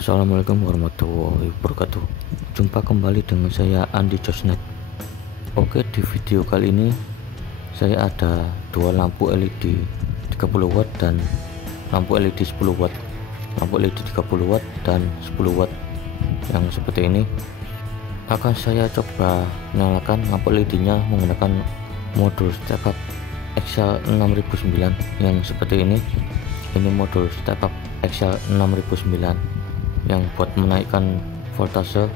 Assalamualaikum warahmatullahi wabarakatuh. Jumpa kembali dengan saya Andi Josnet. Oke, di video kali ini saya ada dua lampu LED 30 watt dan lampu LED 10 watt. Lampu LED 30 watt dan 10 watt yang seperti ini akan saya coba nyalakan lampu LED nya menggunakan modul step up Excel 6009 yang seperti ini. Ini modul step up Excel 6009 yang buat menaikkan voltase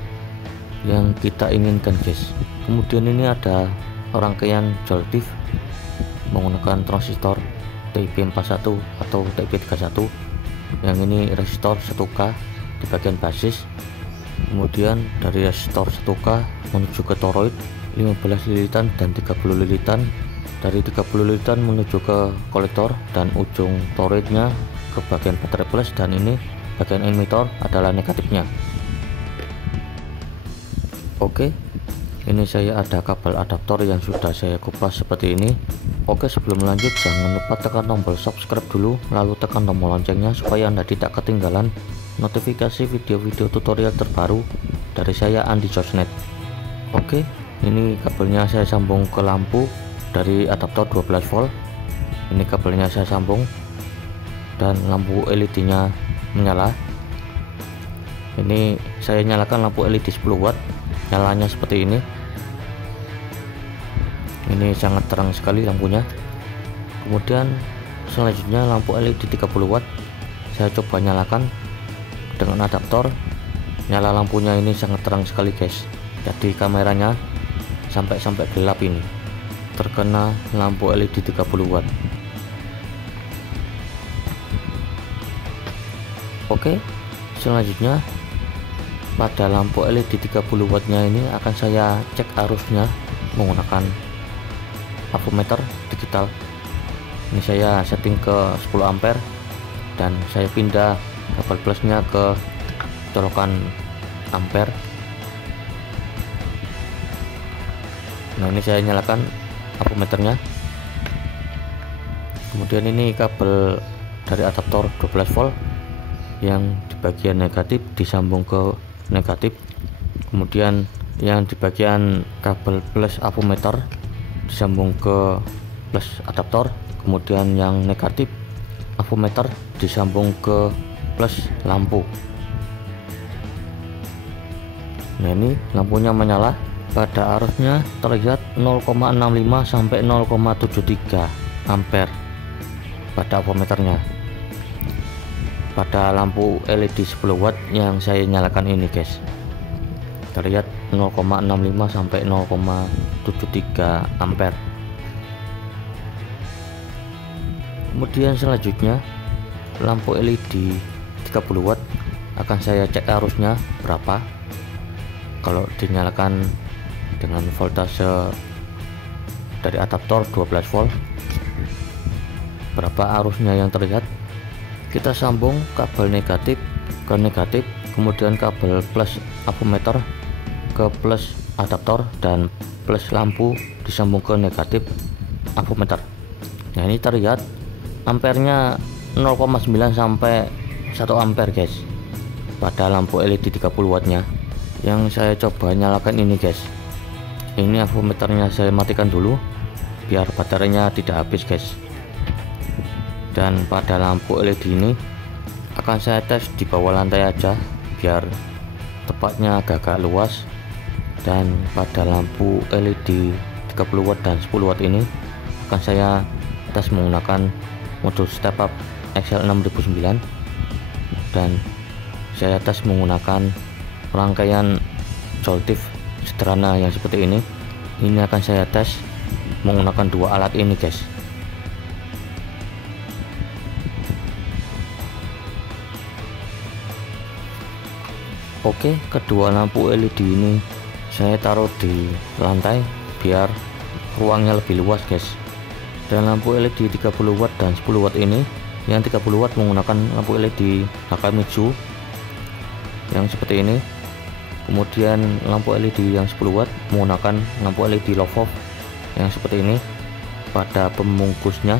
yang kita inginkan, guys. Kemudian ini ada rangkaian Joltif menggunakan transistor TIP41 atau TIP31 yang ini resistor 1K di bagian basis. Kemudian dari resistor 1K menuju ke toroid 15 lilitan dan 30 lilitan, dari 30 lilitan menuju ke kolektor dan ujung toroidnya ke bagian baterai plus, dan ini bagian emitor adalah negatifnya. Oke, ini saya ada kabel adaptor yang sudah saya kupas seperti ini. Oke, sebelum lanjut jangan lupa tekan tombol subscribe dulu, lalu tekan tombol loncengnya supaya Anda tidak ketinggalan notifikasi video-video tutorial terbaru dari saya Andi Josnet. Oke, ini kabelnya saya sambung ke lampu dari adaptor 12 volt. Ini kabelnya saya sambung dan lampu LED nya menyala. Ini saya nyalakan lampu LED 10 watt, nyalanya seperti ini. Ini sangat terang sekali lampunya. Kemudian selanjutnya lampu LED 30 watt saya coba nyalakan dengan adaptor. Nyala lampunya ini sangat terang sekali, guys. Jadi kameranya sampai gelap, ini terkena lampu LED 30 watt. Oke, selanjutnya pada lampu LED 30 watt nya ini akan saya cek arusnya menggunakan avometer digital. Ini saya setting ke 10 ampere dan saya pindah kabel plusnya ke colokan ampere. Nah, ini saya nyalakan avometernya. Kemudian ini kabel dari adaptor 12 volt yang di bagian negatif disambung ke negatif, kemudian yang di bagian kabel plus avometer disambung ke plus adaptor, kemudian yang negatif avometer disambung ke plus lampu. Nah, ini lampunya menyala. Pada arusnya terlihat 0,65 sampai 0,73 ampere pada avometernya. Pada lampu LED 10 watt yang saya nyalakan ini, guys, terlihat 0,65 sampai 0,73 ampere. Kemudian selanjutnya lampu LED 30 watt akan saya cek arusnya berapa. Kalau dinyalakan dengan voltase dari adaptor 12 volt, berapa arusnya yang terlihat. Kita sambung kabel negatif ke negatif, kemudian kabel plus avometer ke plus adaptor, dan plus lampu disambung ke negatif avometer. Nah, ini terlihat ampernya 0,9 sampai 1 ampere, guys, pada lampu LED 30 watt nya yang saya coba nyalakan ini, guys. Ini avometernya saya matikan dulu biar baterainya tidak habis, guys. Dan pada lampu LED ini akan saya tes di bawah lantai aja biar tepatnya agak luas. Dan pada lampu LED 30 watt dan 10 watt ini akan saya tes menggunakan modul step up Excel 6009 dan saya tes menggunakan rangkaian Joltif sederhana yang seperti ini. Ini akan saya tes menggunakan dua alat ini, guys. Oke, kedua lampu LED ini saya taruh di lantai biar ruangnya lebih luas, guys. Dan lampu LED 30 watt dan 10 watt ini, yang 30 watt menggunakan lampu LED Hakamitsu yang seperti ini. Kemudian lampu LED yang 10 watt menggunakan lampu LED Lovov yang seperti ini pada pembungkusnya.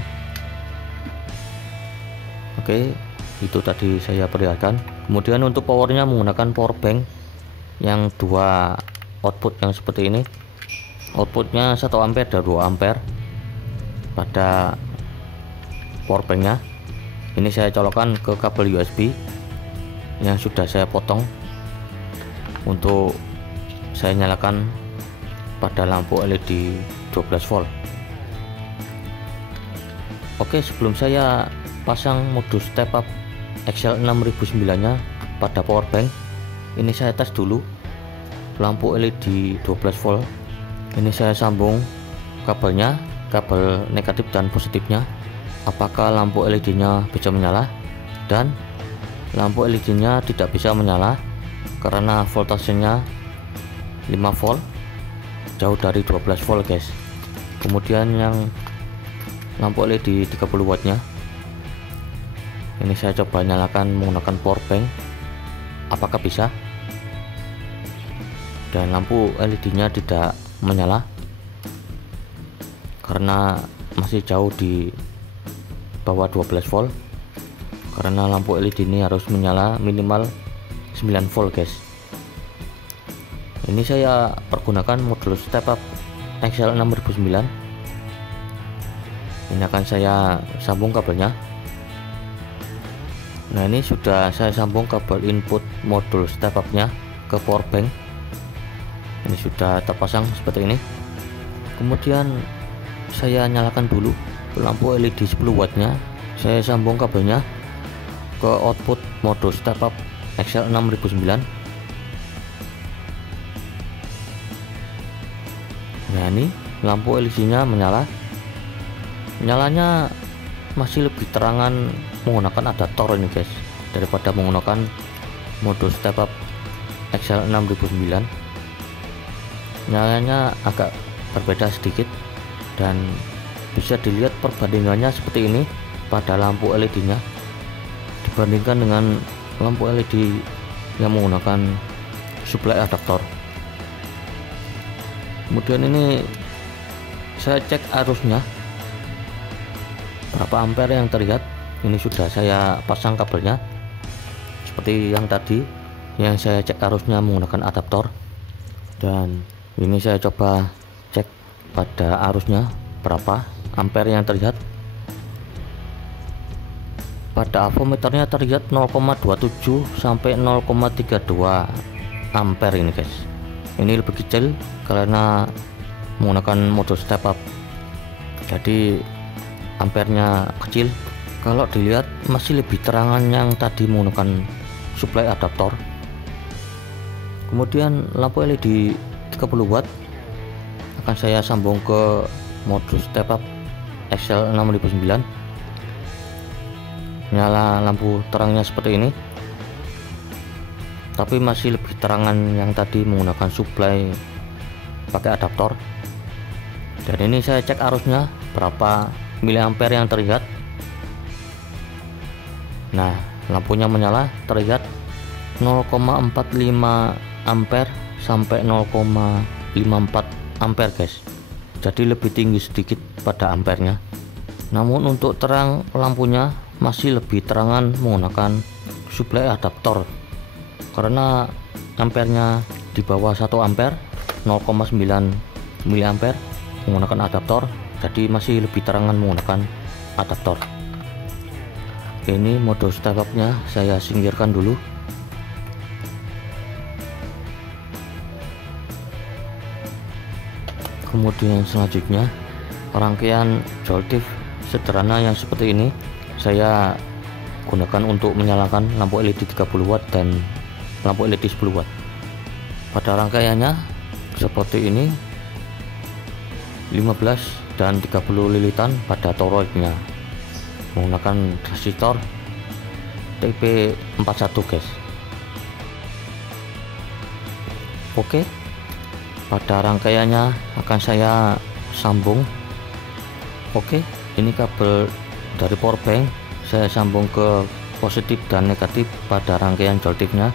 Oke, itu tadi saya perlihatkan. Kemudian untuk powernya menggunakan power bank yang dua output yang seperti ini. Outputnya 1 ampere dan 2 ampere pada power banknya. Ini saya colokkan ke kabel USB yang sudah saya potong untuk saya nyalakan pada lampu LED 12 volt. Oke, sebelum saya pasang modus step up XL6009 nya pada power bank, ini saya tes dulu lampu LED 12 volt. Ini saya sambung kabelnya, kabel negatif dan positifnya, apakah lampu LED nya bisa menyala. Dan lampu LED nya tidak bisa menyala karena voltasenya 5 volt, jauh dari 12 volt guys. Kemudian yang lampu LED 30 watt nya, ini saya coba nyalakan menggunakan power bank, apakah bisa. Dan lampu LED nya tidak menyala karena masih jauh di bawah 12 volt, karena lampu LED ini harus menyala minimal 9 volt guys. Ini saya pergunakan modul step up XL6009. Ini akan saya sambung kabelnya. Nah, ini sudah saya sambung kabel input modul step up nya ke power bank. Ini sudah terpasang seperti ini. Kemudian saya nyalakan dulu lampu LED 10 watt nya. Saya sambung kabelnya ke output modul step up XL6009. Nah, ini lampu LED nya menyala. Nyalanya masih lebih terangan menggunakan adaptor ini guys, daripada menggunakan modul step up XL6009. Nyalanya agak berbeda sedikit dan bisa dilihat perbandingannya seperti ini pada lampu LED nya dibandingkan dengan lampu LED yang menggunakan suplai adaptor. Kemudian ini saya cek arusnya berapa ampere yang terlihat. Ini sudah saya pasang kabelnya seperti yang tadi, yang saya cek arusnya menggunakan adaptor. Dan ini saya coba cek pada arusnya berapa ampere yang terlihat. Pada avometernya terlihat 0,27 sampai 0,32 ampere ini guys. Ini lebih kecil karena menggunakan modul step up, jadi ampernya kecil. Kalau dilihat masih lebih terangan yang tadi menggunakan suplai adaptor. Kemudian lampu LED 30 watt akan saya sambung ke modul step up XL6009. Nyala lampu terangnya seperti ini, tapi masih lebih terangan yang tadi menggunakan suplai pakai adaptor. Dan ini saya cek arusnya berapa miliampere yang terlihat. Nah, lampunya menyala, terlihat 0,45 ampere sampai 0,54 ampere guys, jadi lebih tinggi sedikit pada ampernya. Namun untuk terang lampunya masih lebih terangan menggunakan suplai adaptor, karena ampernya di bawah 1 ampere, 0,9 miliampere menggunakan adaptor, jadi masih lebih terangan menggunakan adaptor. Ini modul step up nya saya singkirkan dulu. Kemudian selanjutnya rangkaian joystick sederhana yang seperti ini saya gunakan untuk menyalakan lampu LED 30 watt dan lampu LED 10 watt. Pada rangkaiannya seperti ini, 15 dan 30 lilitan pada toroidnya menggunakan resistor TP41 guys. Oke, pada rangkaiannya akan saya sambung. Oke, ini kabel dari power bank saya sambung ke positif dan negatif pada rangkaian joysticknya.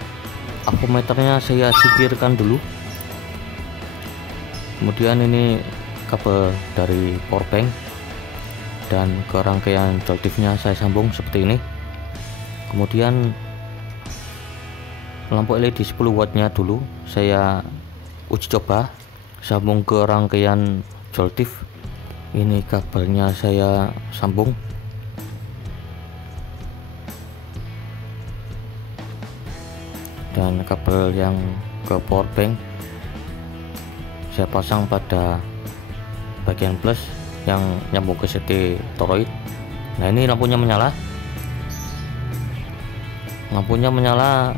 Avometernya saya singkirkan dulu. Kemudian ini kabel dari power bank dan ke rangkaian joysticknya saya sambung seperti ini. Kemudian lampu LED 10 wattnya dulu saya uji coba sambung ke rangkaian Joltif. Ini kabelnya saya sambung, dan kabel yang ke power bank saya pasang pada bagian plus yang nyambung ke CT toroid. Nah, ini lampunya menyala,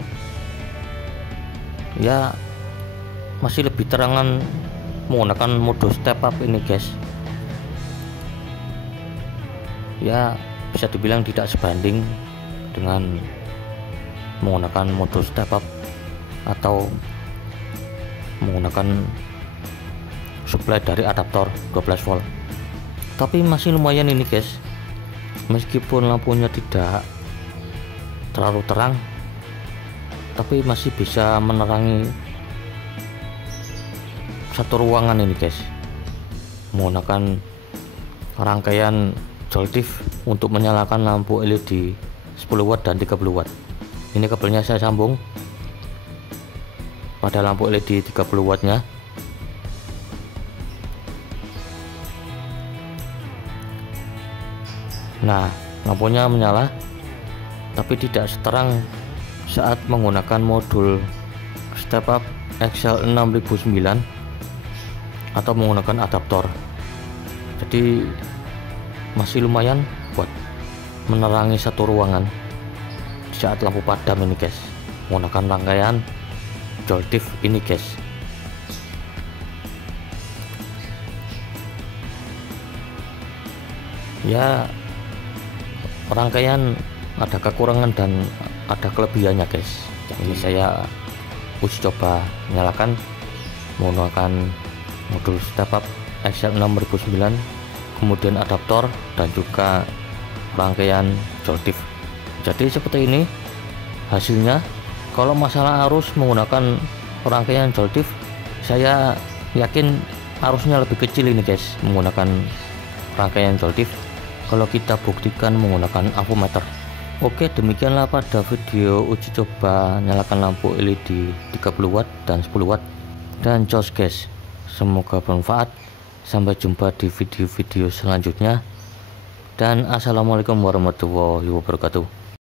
ya masih lebih terangan menggunakan mode step up ini guys. Ya bisa dibilang tidak sebanding dengan menggunakan mode step up atau menggunakan supply dari adaptor 12 volt, tapi masih lumayan ini guys. Meskipun lampunya tidak terlalu terang, tapi masih bisa menerangi satu ruangan ini guys, menggunakan rangkaian Joltif untuk menyalakan lampu LED 10 watt dan 30 watt. Ini kabelnya saya sambung pada lampu LED 30 wattnya. Nah, lampunya menyala, tapi tidak seterang saat menggunakan modul step up XL6009 atau menggunakan adaptor. Jadi masih lumayan buat menerangi satu ruangan saat lampu padam ini guys, menggunakan rangkaian Joltif ini guys. Ya, rangkaian ada kekurangan dan ada kelebihannya guys. Ini saya uji coba nyalakan menggunakan modul step up XL6009, kemudian adaptor dan juga rangkaian Joltif. Jadi seperti ini hasilnya. Kalau masalah arus menggunakan rangkaian Joltif, saya yakin arusnya lebih kecil ini guys menggunakan rangkaian Joltif kalau kita buktikan menggunakan ampermeter. Oke, demikianlah pada video uji coba nyalakan lampu LED 30 watt dan 10 watt. Dan jos guys, semoga bermanfaat. Sampai jumpa di video-video selanjutnya, dan assalamualaikum warahmatullahi wabarakatuh.